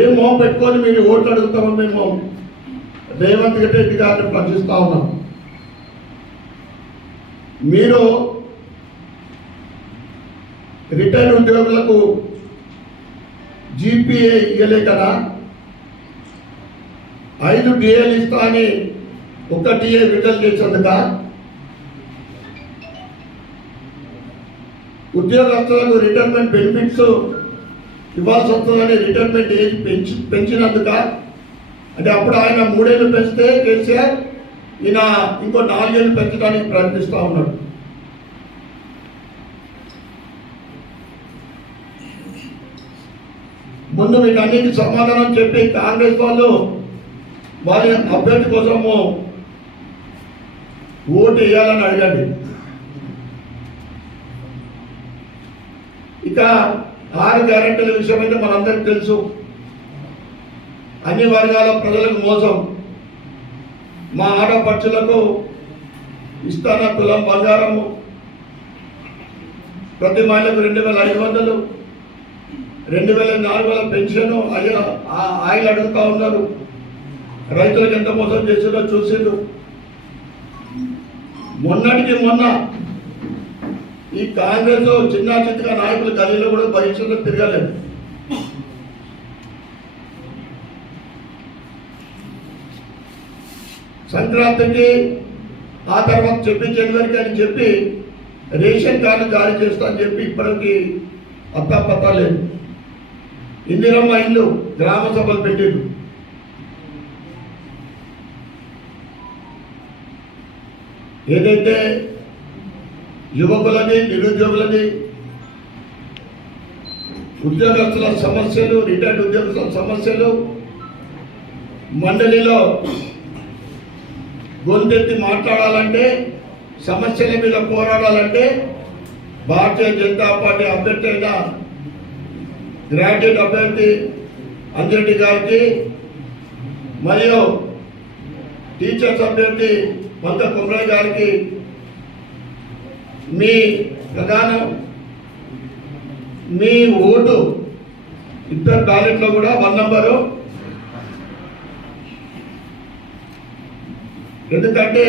ఏ మోహం పెట్టుకొని మీరు ఓట్లు అడుగుతామని మేము రేవంత్ రెడ్డి గారిని ప్రశ్నిస్తా ఉన్నాం. మీరు రిటైర్డ్ ఉద్యోగులకు జీపీఏ ఇవ్వలే కదా, 5 డిఏలు ఇస్తా అని 1 డిఏ విడుదల చేసేందుక, ఉద్యోగస్తులకు రిటైర్మెంట్ బెనిఫిట్స్ ఇవ్వాల్సి వస్తుందని రిటైర్మెంట్ ఏజ్ పెంచినందుక, అంటే అప్పుడు ఆయన 3 ఏళ్ళు పెంచితే కేసీఆర్ ఈయన ఇంకో 4 ఏళ్ళు పెంచడానికి ప్రయత్నిస్తూ ఉన్నాడు. ముందు వీటన్నిటి సమాధానం చెప్పి కాంగ్రెస్ వాళ్ళు వారి అభ్యర్థి కోసము ఓటు వేయాలని అడగండి. ఇక 6 గ్యారెంటీల విషయం అయితే మనందరికీ తెలుసు. అన్ని వర్గాల ప్రజలకు మోసం. మా ఆడపడుచులకు ఇస్తాన తులం బంగారము, ప్రతి మహిళకు 2500, 2400 పెన్షన్, ఆయిల్ అడుగుతా ఉన్నారు. రైతులకు ఎంత మోసం చేసిందో చూసిండు. మొన్నటికి మొన్న ఈ కాంగ్రెస్ చిన్న చిన్నగా నాయకులు గల్లీలో కూడా భవిష్యత్తులో తిరగలేదు. సంక్రాంతికి ఆ తర్వాత జనవరికి అని చెప్పి రేషన్ కార్డు జారీ చేస్తా అని చెప్పి ఇప్పటికి అత్తాపత్తా లేదు. ఇందిరమ్మ ఇల్లు గ్రామ సభలు పెట్టిండు. ఏదైతే యువకులని, నిరుద్యోగులని, ఉద్యోగస్తుల సమస్యలు, రిటైర్డ్ ఉద్యోగస్తుల సమస్యలు మండలిలో గొంతెత్తి మాట్లాడాలంటే, సమస్యల మీద పోరాడాలంటే భారతీయ జనతా పార్టీ అభ్యర్థి అయిన గ్రాడ్యుయేట్ అభ్యర్థి అంజిరెడ్డి గారికి మరియు టీచర్స్ అభ్యర్థి మంత కుమ్రయ్య గారికి మీ ప్రధానం, మీ ఓటు 2 బ్యాలెట్లో కూడా 1 నంబరు. ఎందుకంటే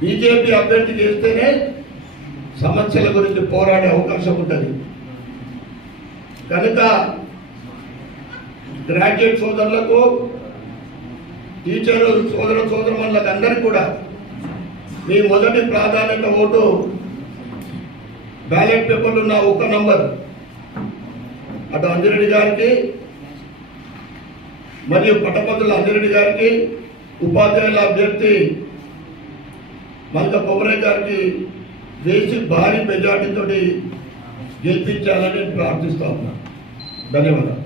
బీజేపీ అభ్యర్థి చేస్తేనే సమస్యల గురించి పోరాడే అవకాశం ఉంటుంది. కనుక గ్రాడ్యుయేట్ సోదరులకు, టీచరు సోదరులకు అందరికీ కూడా మీ మొదటి ప్రాధాన్యత ఓటు బ్యాలెట్ పేపర్లు ఉన్న 1 నంబర్ అటు అంజిరెడ్డి గారికి మరియు పట్టభద్రుల అంజిరెడ్డి గారికి, ఉపాధ్యాయుల అభ్యర్థి మంత కొమరయ్య గారికి వేసి భారీ మెజార్టీతో గెలిపించాలని ప్రార్థిస్తా ఉన్నాను. ధన్యవాదాలు.